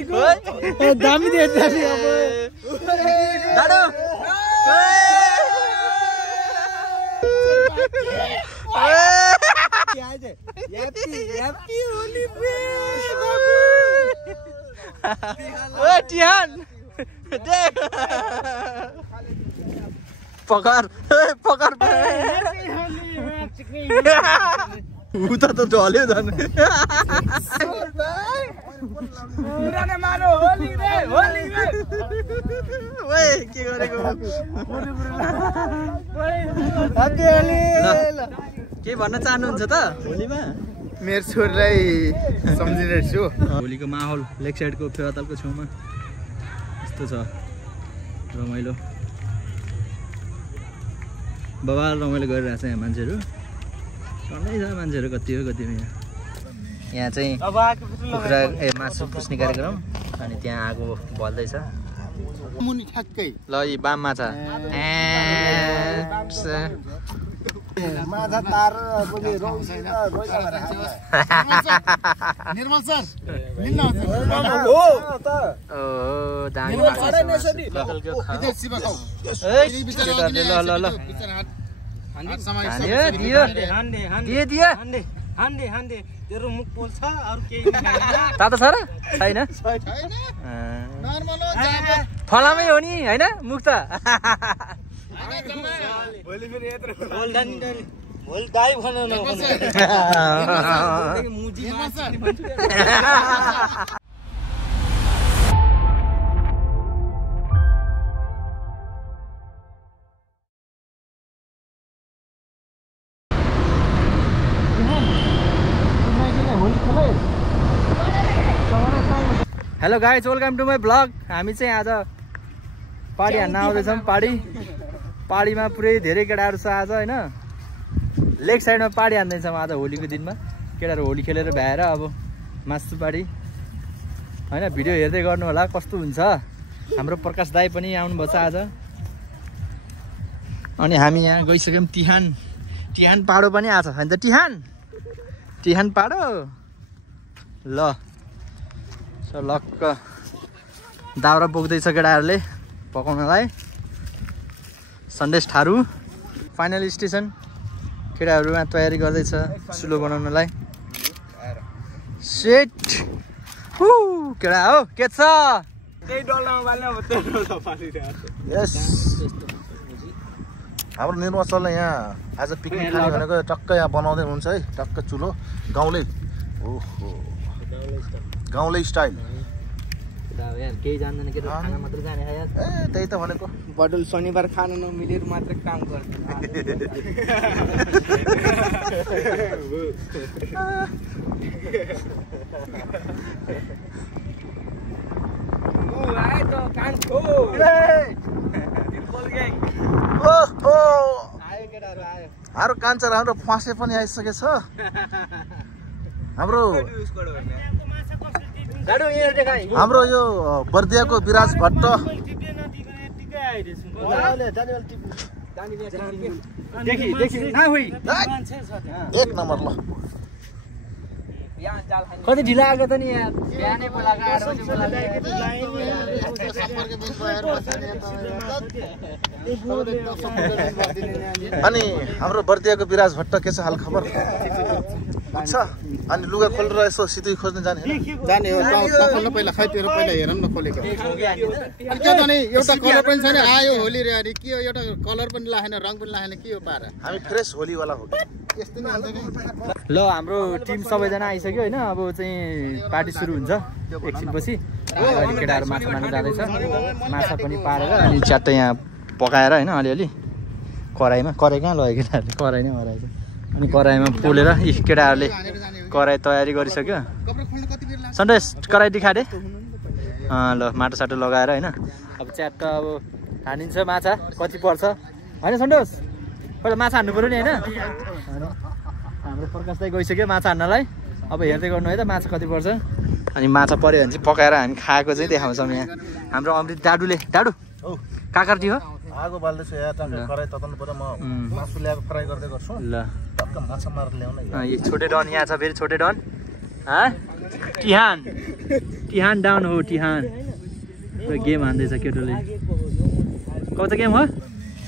दामी देख्छ नि अब डाडु टिहान पकड पकड उता त ढल्यो झन् के गरेको के भन्न चाहनुहुन्छ त होलीमा मेरो छोरीलाई सम्झिरहेको छु होलीको माहौल लेक साइडको फेवातालको छेउमा यस्तो छ रमाइलो बबाल रमाइलो गरिरहेको छ यहाँ मान्छेहरू सधैँ छ मान्छेहरू कति हो कति यहाँ चाहिँ कुखुरा मासु पुस्ने कार्यक्रम अनि त्यहाँ आगो बल्दैछ मुनि ठ्याक्कै ल यी बाम माछा माछा तार निर्मल सर लिन्न हो त ओ दामी तेरो मुख पोल्छ अरु केही तातो छ र छैन फलामै हो नि हैन मुख त भोलि फेरि यत्रो भोलि दाइ भन्नु नभन्नु मुजी माछ hello guys welcome to my blog हामी चाहिँ आज पाडी हान्न आउँदैछौँ पाडीमा पुरै धेरै केटाहरू छ आज होइन लेक साइडमा पाडी हान्दैछौँ आज होलीको दिनमा केटाहरू होली खेलेर भ्याएर अब मासु पाडी होइन भिडियो हेर्दै गर्नु होला कस्तो हुन्छ हाम्रो प्रकाश दाई पनि आउनुभएको छ आज अनि हामी यहाँ गइसक्यौँ तिहान पाडो पनि आएको छ होइन त तिहान पाडो ल लक्क दाउरा बोक्दैछ केटाहरूले पकाउनलाई सन्देश ठारू फाइनल स्टेसन केटाहरूमा तयारी गर्दैछ सुलो बनाउनलाई सेट केटा हो के छ यस हाम्रो निर्मल सरले यहाँ आज पिकनिक खाने भनेको टक्क यहाँ बनाउँदै हुनुहुन्छ है टक्क चुलो गाउँले ओहो गाउँले स्टाइल केही जान्दैन के खाना मात्र जाने यार ए त्यही त भनेको बडल शनिबार खाना नमिलेर मात्र काम गर्छ आए त कान्छो डिम्पल ग्याङ ओहो आयो केटाहरु आयो हाम्रो कान्छा हाम्रो फाँसे पनि आइसकेछ हाम्रो हाम्रो यो बर्दियाको विराज भट्ट एक नम्बर ल कति ढिला आएको त नि यार बिहानै बोलाएको 8 बजे बोलाएको अनि हाम्रो बर्दियाको विराज भट्ट के छ हाल खबर अच्छा अनि लुगा खोलेर यसो सितुई खोज्न जाने जाने हो खोल्न पहिला खै तेरो पहिला हेरौँ न खोलेको अनि के जाने एउटा कलर पनि छैन आयो होली रे अनि के हो एउटा कलर पनि लाएन रङ पनि लाएन के हो पारा हामी फ्रेस होली वाला हो यस्तो नि हुन्छ कि ल हाम्रो टिम सबैजना आइसक्यो होइन अब चाहिँ पार्टी सुरु हुन्छ एकछिनपछि अनि केटाहरू माछा मार्न जाँदैछ माछा पनि पारेर अनि च्याट्टै यहाँ पकाएर होइन अलिअलि कराईमा कराई कहाँ लग्यो केटाहरूले कराई नै हराएछ अनि कराईमा पोलेर यी केटाहरूले कराई तयारी गरिसक्यो सन्देश कराई दिखाडे ल माटो लगाएर होइन अब च्याट्ट अब हानिन्छ माछा कति पर्छ होइन सन्देश पहिला माछा हान्नु पऱ्यो नि होइन हाम्रो प्रकाश दाइ गइसक्यो माछा हान्नलाई अब हेर्दै गर्नु है त माछा कति पर्छ अनि माछा पऱ्यो भने चाहिँ पकाएर हामी खाएको चाहिँ देखाउँछौँ यहाँ हाम्रो अमृत डाडु काकर्टी हो आगो बाल्दैछु यहाँ कराई तताउनु पर्यो म मासु ल्याएको फ्राई गर्दै गर्छु ल टक्क माछा मारेर ल्याउन यो छोटे डन यहाँ छ फेरि छोटे डन तिहान टिहान डाउन हो टिहान गेम हान्दैछ केटोले कता गेम हो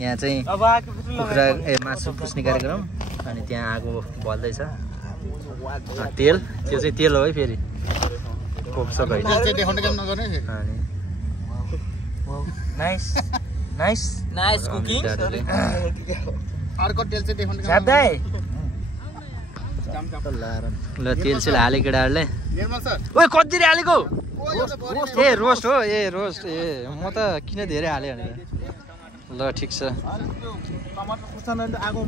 यहाँ चाहिँ कुखुरा मासु पुस्ने कार्यक्रम अनि त्यहाँ आगो बल्दैछ तेल त्यो चाहिँ तेल हो है फेरि पोक्छ भाइ नाइस नाइस नाइस कुकिङ अर्को तेल चाहिँ देखाउनु ल तेल सेल हाले केटाहरूले ओए कति हालेको ए रोस्ट हो ए रोस्ट ए म त किन धेरै हालेँ भनेर ल ठिक छ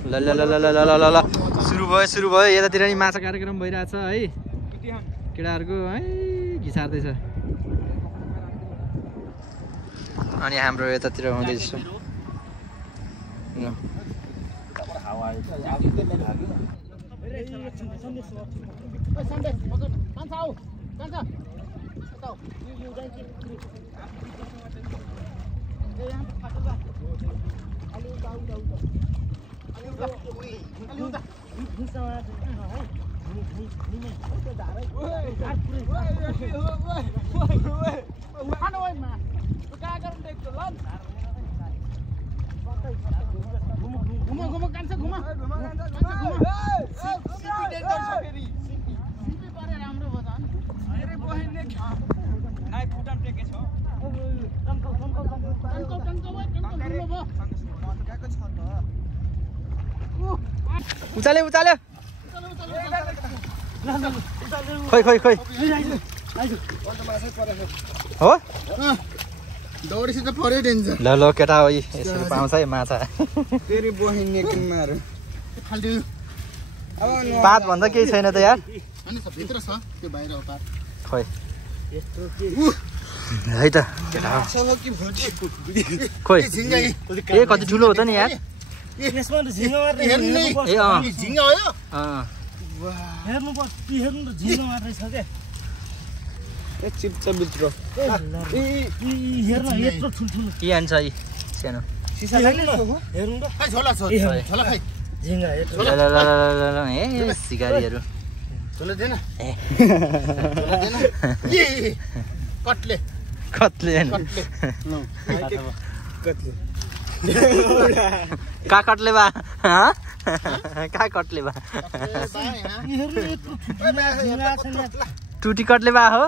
ल ल ल ल ल ल ल सुरु भयो यतातिर नि माछा कार्यक्रम भइरहेछ है केटाहरूको है घिसार्दैछ अनि हाम्रो यतातिर हुँदैछ उचाल्यो खोइ हो दौडीसित पर्यो डेन्जर ल केटा हो यसरी पाउँछ है माछा फेरि बहिनी किन्माहरु फाल्दिउ पात भन्दा केही छैन त यार अनि सब भित्र छ त्यो बाहिर हो पात खोइ है त केटा खोइ ए कति ठुलो हो त नि यार यसमा त झिङ्गा मार्दै ए झिङ्गा हो यो हेर्नु पर्छ हेर्नु त झिङ्गा मार्दै छ के ए चिप्छ भित्र हेर्न यत्रो ठुल्ठुलो के हान्छ है सानो सिसा लाग्ने हेर्नु त खाइ छोला खाइ झिङ्गा यत्रो ल ए सिकारीहरु छोला देन ए कटले का कटले बा का कटले बा टुटी कटले बा हो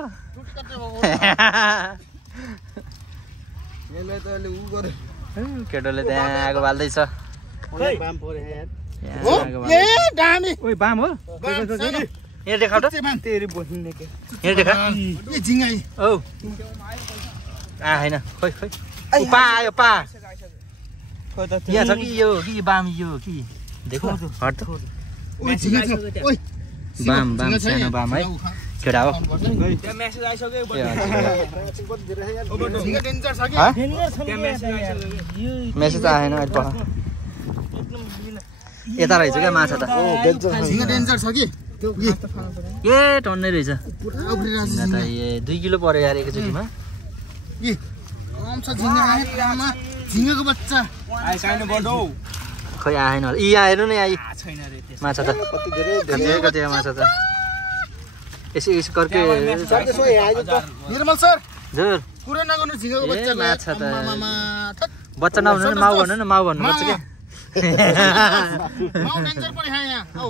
केटोले त्यहाँ आगो बाल्दैछ ओइ बाम हो यहाँ देखाउ त यहाँ देखा औ हैन खोइ पा आयो पा यहाँ छ कि यो कि बाम यो कि देखो हट त बाम सानो बाम है केटा हो मेसेज आएन अहिले पख यता रहेछ क्या माछा त डेन्जर छ कि ए टन्नै रहेछ 2 किलो पर्यो यार एकैचोटिमा झिङ्गाको बच्चा खै आएन होला यी आएन नि आई माछा त कति माछा त यसो करके निर्मल सर हजुर कुरा नगर्नु झिङ्गाको बच्चा माछा त बच्चा नभन्नु न माउ भन्नु न माउ भन्नुपर्छ के माउ डेन्जर पनि छ यहाँ औ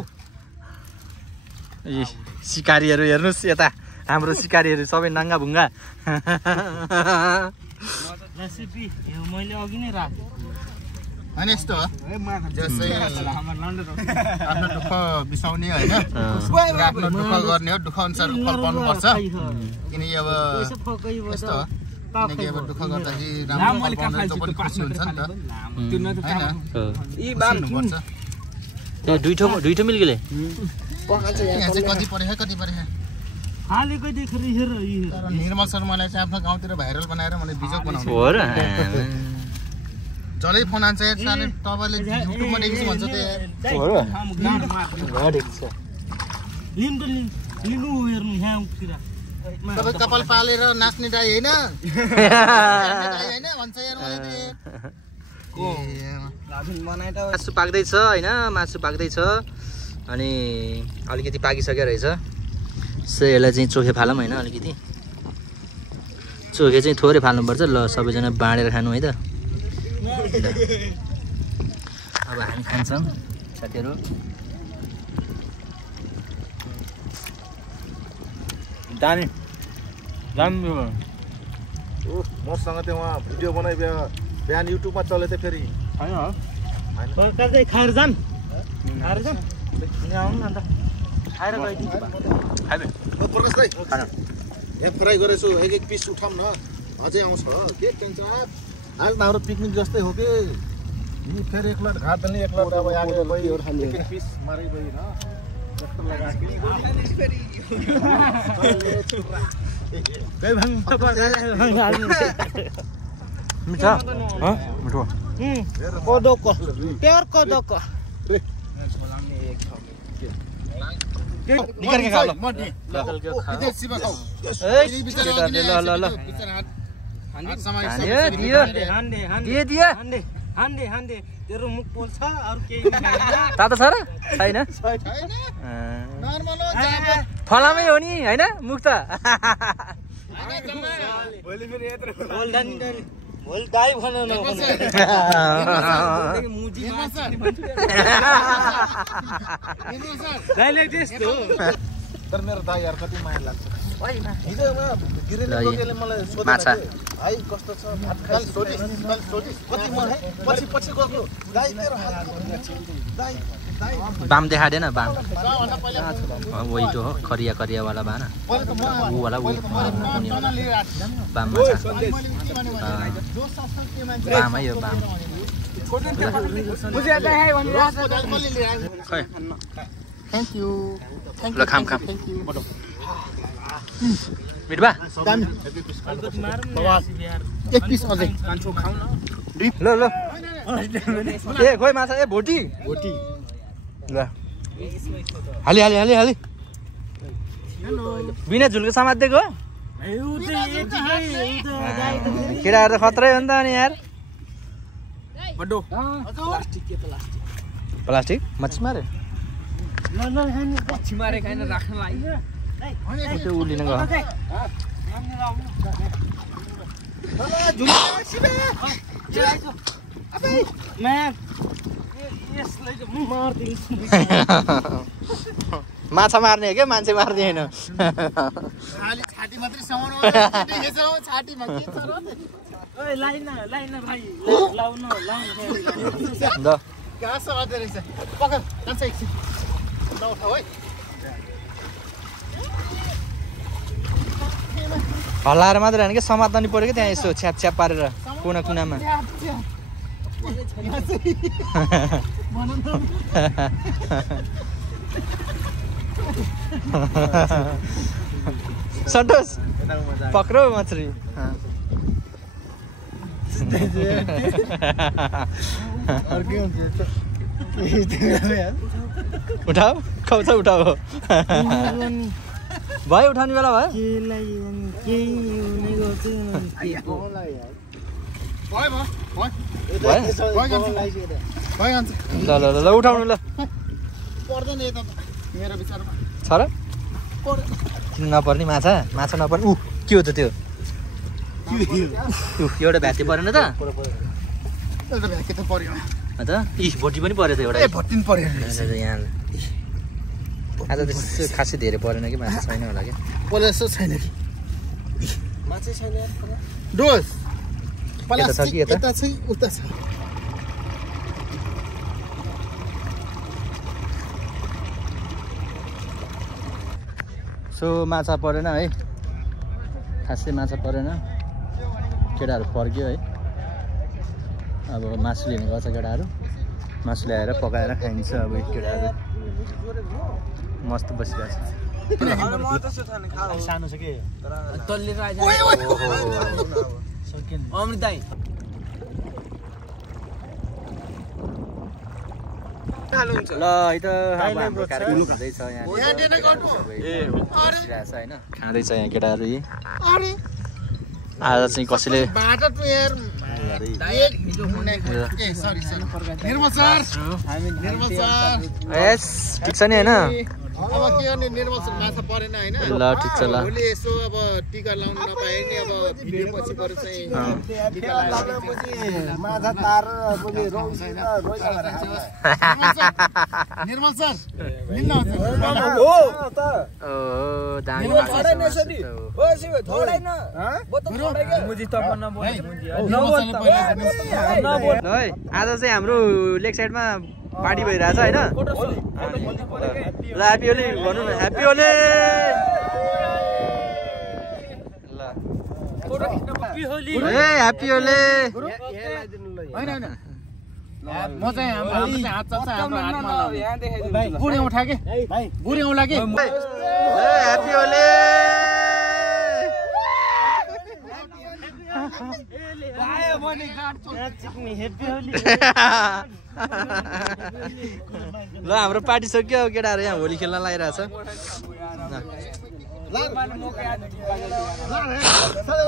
यी सिकारीहरु हेर्नुस् यता हाम्रो सिकारीहरु सबै नाङ्गा भुङ्गा रेसिपी यो मैले अघि नै राखे हैन यस्तो हो जसै आफ्नो दुःख बिसाउने हैन आफ्नो दुःख गर्ने हो दुःख अनुसार फल पाउनुपर्छ किनकि अब यस्तो हो किनकि अब दुःख गर्दाखेरि राम्रो फल पाउँदा जो पनि खुसी हुन्छ नि त यी बाम हुनुपर्छ त्यो दुईटो मिल्गेले यहाँ चाहिँ कति परेछ हालेकै देखेर हेर निर्मल शर्मालाई चाहिँ आफ्नो गाउँतिर भाइरल बनाएर मैले बिजोग बनाउँछु हो र जसले फोन आन्छ साले तपाईले युट्युबमा देख्छु भन्छ त्यो हो र लिनु हेर्नु यहाँ उतिर तपाईँ कपाल पालेर नाच्ने दाइ हैन हैन भन्छ यार मलाई मासु पाक्दैछ हैन मासु पाक्दैछ अनि अलिकति पाकिसक्यो रहेछ सो यसलाई चाहिँ चोखे फालौँ हैन अलिकति चोखे चाहिँ थोरै फाल्नुपर्छ ल सबैजना बाँडेर खानु है त अब हामी खान्छौँ साथीहरू दामी दामी मसँग त्यो उहाँ भिडियो बनाइ बिहान युट्युबमा चले थियो फेरि खाएर जाम यहाँ आउनु न अन्त खाएर गइदिन्छु यहाँ फ्राई गरेछु एक पिस उठाउँ न अझै आउँछ के टेन्सन आज हाम्रो पिकनिक जस्तै हो कि नि फेरि एक लट घाट पनि एक लट अब आगे गयो एक पिस मारै गयो न जस्तो लगाके मिठा मिठो कोदोको प्योर कोदोको निकाल के खा ल विदेशीमा खाऊ हान्डे तेरो मुख पोल्छ अरु केही तातो छ र छैन नर्मल हो जाबा फलामै हो नि हैन मुख त भोलि फेरि यत्रो बोल्दानी भोलि दाइ भन्नु न मुजी दाइले त्यस्तो तर मेरो दाइ यार कति माया लाग्छ हिजोमा गिरेले लोकेले मलाई सोधेछ भाइ कस्तो छ भात खाइ सोधिस कति मन है पछि गर्नु दाइ मेरो हात दाइ बाम देखाडेन बाम वही तो हो करिया वाला बाम वो वाला वो बाम बाम है यो बाम थ्यांक यू ल खाम मिठ बा एक पिस अझै ल ए खोइ माछा ए भोटी ल हाली बिना झुलको समात्दिएको केटाहरू त खत्रै हो नि त अनि यार प्लास्टिक मच्छी मारे खाइन राख्न लागि त्यो उलिन गयो माछा मार्ने हो क्या मान्छे मार्ने होइन खाली छाती मात्रै समाउनु छातीमा के छ र लाइन भाइ लाउनु ल कहाँ समात्दै रहेछ पकड कान्छ एकछिन उठाऊ है हल्लाएर मात्र होइन कि समात्न नि पऱ्यो कि त्यहाँ यसो छ्याप पारेर कुनामा सन्तोष पक्रो मछली उठाऊ खाउँछ उठाऊ भयो उठाउने बेला भयो ल उठाउनु ल पर्दैन यता मेरो विचारमा छ र किन नपर्ने माछा नपर्ने के हो त त्यो एउटा भ्याते परेन त एउटा भ्याके त पर्यो त भोटी पनि पर्यो त एउटा भट्टिन पर्यो यहाँ आज त खासै धेरै परेन कि माछा छैन होला क्या पहिला जस्तो छैन कि माछा छैन डोस यता छ कि यता चाहिँ उता छ सो माछा परेन है खासै माछा परेन केटाहरू फर्क्यो है अब मासु लिने गर्छ केटाहरू मासु ल्याएर पकाएर खाइन्छ अब केटाहरू मस्त बसिरहेछ सानो छ के तल्लेर आइज अमृत दाइ ल है त अब हाम्रो कार्यक्रम हुँदैछ यहाँ होइन खाँदैछ यहाँ केटाहरू यी आज चाहिँ कसैले यस ठिक छ नि होइन अब के गर्ने निर्मल सर माछा परेन हैन ल ठिक छ ल भोलि यसो अब टिका लाउन नपाए नि अब भिडियो पछि बरु चाहिँ टिका लाउपछि माछा तार पछि रौसी र रोइसा निर्मल सर लिन्न हुन्छ हो त ओ दामी छोडेन यसरी ओ शिव छोडेन म त छोडेको मुजी त पनि नबोल ल है आज चाहिँ हाम्रो लेग साइडमा पार्टी भइरहेछ हैन ल ह्यापी होली भन्नु न ह्यापी होली ल ए ह्यापी होली हैन हैन म चाहिँ हाम्रो हात चल्छ हाम्रो हातमा भाइ बुढी उठा के भाइ बुढी औला के ए ह्यापी होली आयो भने गाड्छु चिक्नी ह्यापी होली ल हाम्रो पार्टी सक्यो केटाहरु यहाँ होली खेल्न लागिरहेछ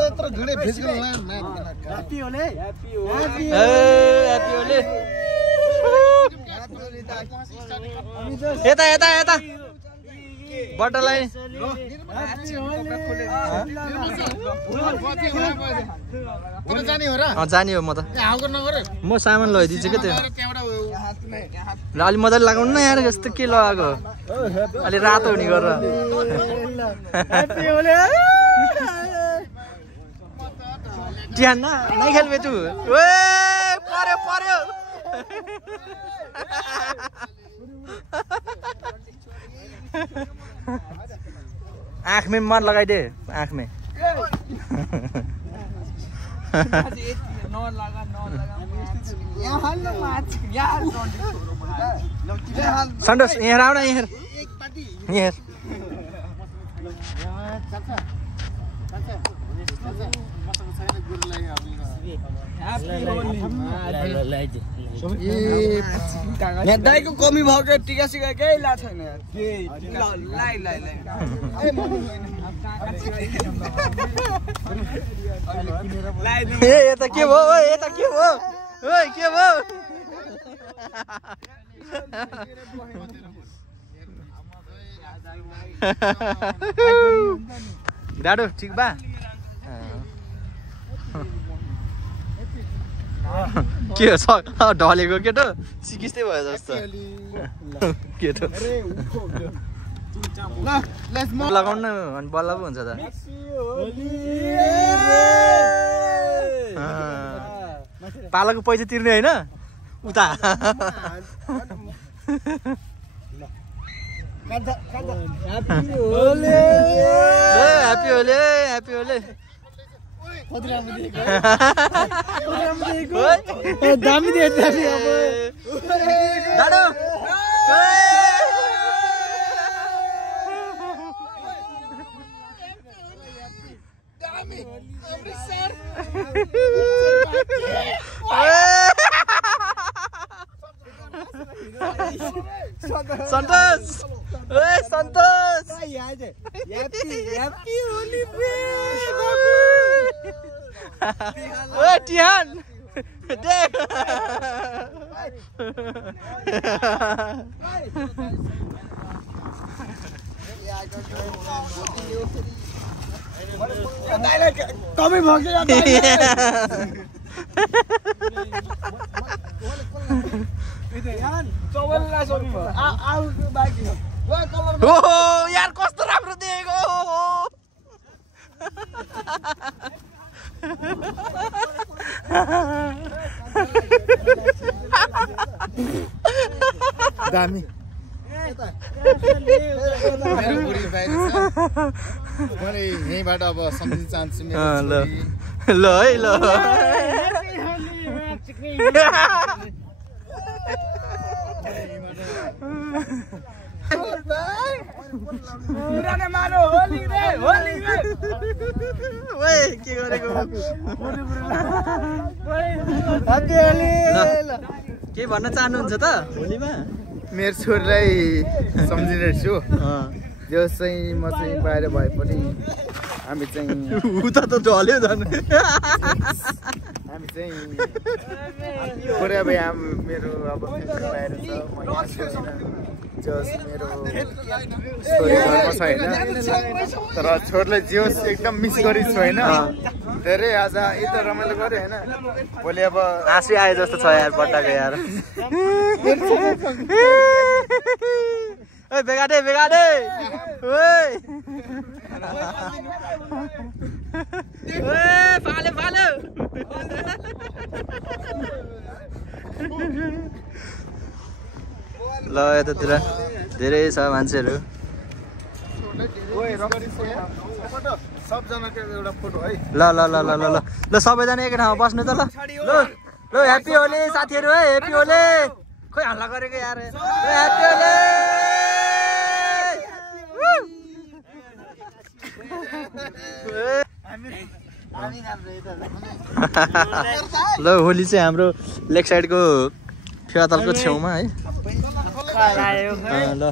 यत्रो घडे भेजको ला ह्यापी होली ए ह्यापी होली यता यता यता बटलाई जाने हो र जाने हो म त हाउको नगर म सामान लैदिन्छु के त्यो ल अलि मजाले लगाउनु न यार यस्तो के लगाएको अलि रातो हुने गरेर ध्यान नै खेल बेचु ओए पर्यो पर्यो आँख में मत लगाइदे आँख में सन्डोस यहाँ आऊ न यहाँ यहाँ यहाँ दाइको कमी भएको टिका सिका केही ला छैन यता के भयो ओए यता के भयो ओए के भयो डाडो ठिक बा के हो ढलेको केटो सिकिस्तै भयो जस्तो केटो लगाउनु न अनि बल्ल पो हुन्छ त पालाको पैसा तिर्ने होइन उता ह्यापी होली ह्यापी होली दामी दिएको डाडो सन्तोष ए सन्तोष ह्यापी होली ओए टिहान देख कमी भयो यार कस्तो राम्रो देखेको दामी मेरो बुढी बाहिर छ मैले यहीँबाट अब सम्झिन चाहन्छु ल ल है ल के गरेको के भन्न चाहनुहुन्छ त होलीमा मेरो छोरीलाई सम्झिरहेछु जो चाहिँ म चाहिँ बाहिर भए पनि हामी चाहिँ उता त ढल्यो झन् हामी चाहिँ पुरै अब यहाँ मेरो अब बाहिर छ म यहाँ जस मेरो छोरी घरमा छ होइन तर छोरीलाई जियोस् एकदम मिस गरेको छु होइन धेरै आज यता रमाइलो गऱ्यो होइन भोलि अब आँसु आए जस्तो छ यार बट्टाको यार ओइ बेगाडे ओइ फाले ल यतातिर धेरै छ मान्छेहरू ल ल ल ल ल ल सबैजना एकै ठाउँमा बस्नु त ल ल ह्याप्पी होली साथीहरू है ह्याप्पी होली खोइ हल्ला गरेको यार ह्याप्पी होली ल होली चाहिँ हाम्रो लेक साइडको फेवातालको छेउमा है ल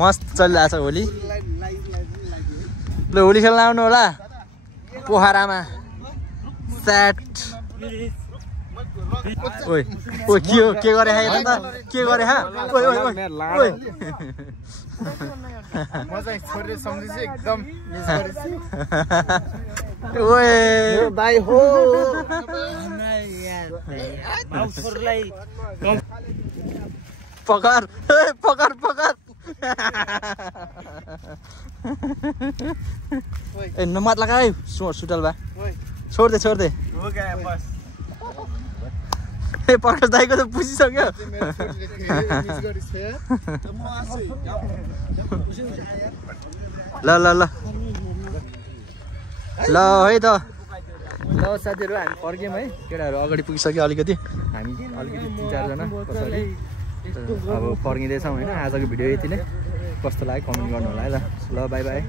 मस्त चलिरहेको छ होली ल होली खेल्न आउनु होला पोखरामा सेट ओइ ओइ के गरे है त के गरे हा ओइ ओइ ओइ म चाहिँ छोरी सम्झिछु एकदम मिस गरेछु ओइ भाइ हो पकड पकड पकड ए नमत लगाए सुटल बा छोड दे हो गया बस ए प्रकाश दाइको त पुसिसक्यो ल ल ल ल है त ल साथीहरू हामी फर्क्यौँ है केटाहरू अगाडि पुगिसक्यो अलिकति हामी अलिकति 3-4 जना पछाडि अब फर्किँदैछौँ होइन आजको भिडियो यति नै कस्तो लाग्यो कमेन्ट गर्नु होला है ल बाई बाई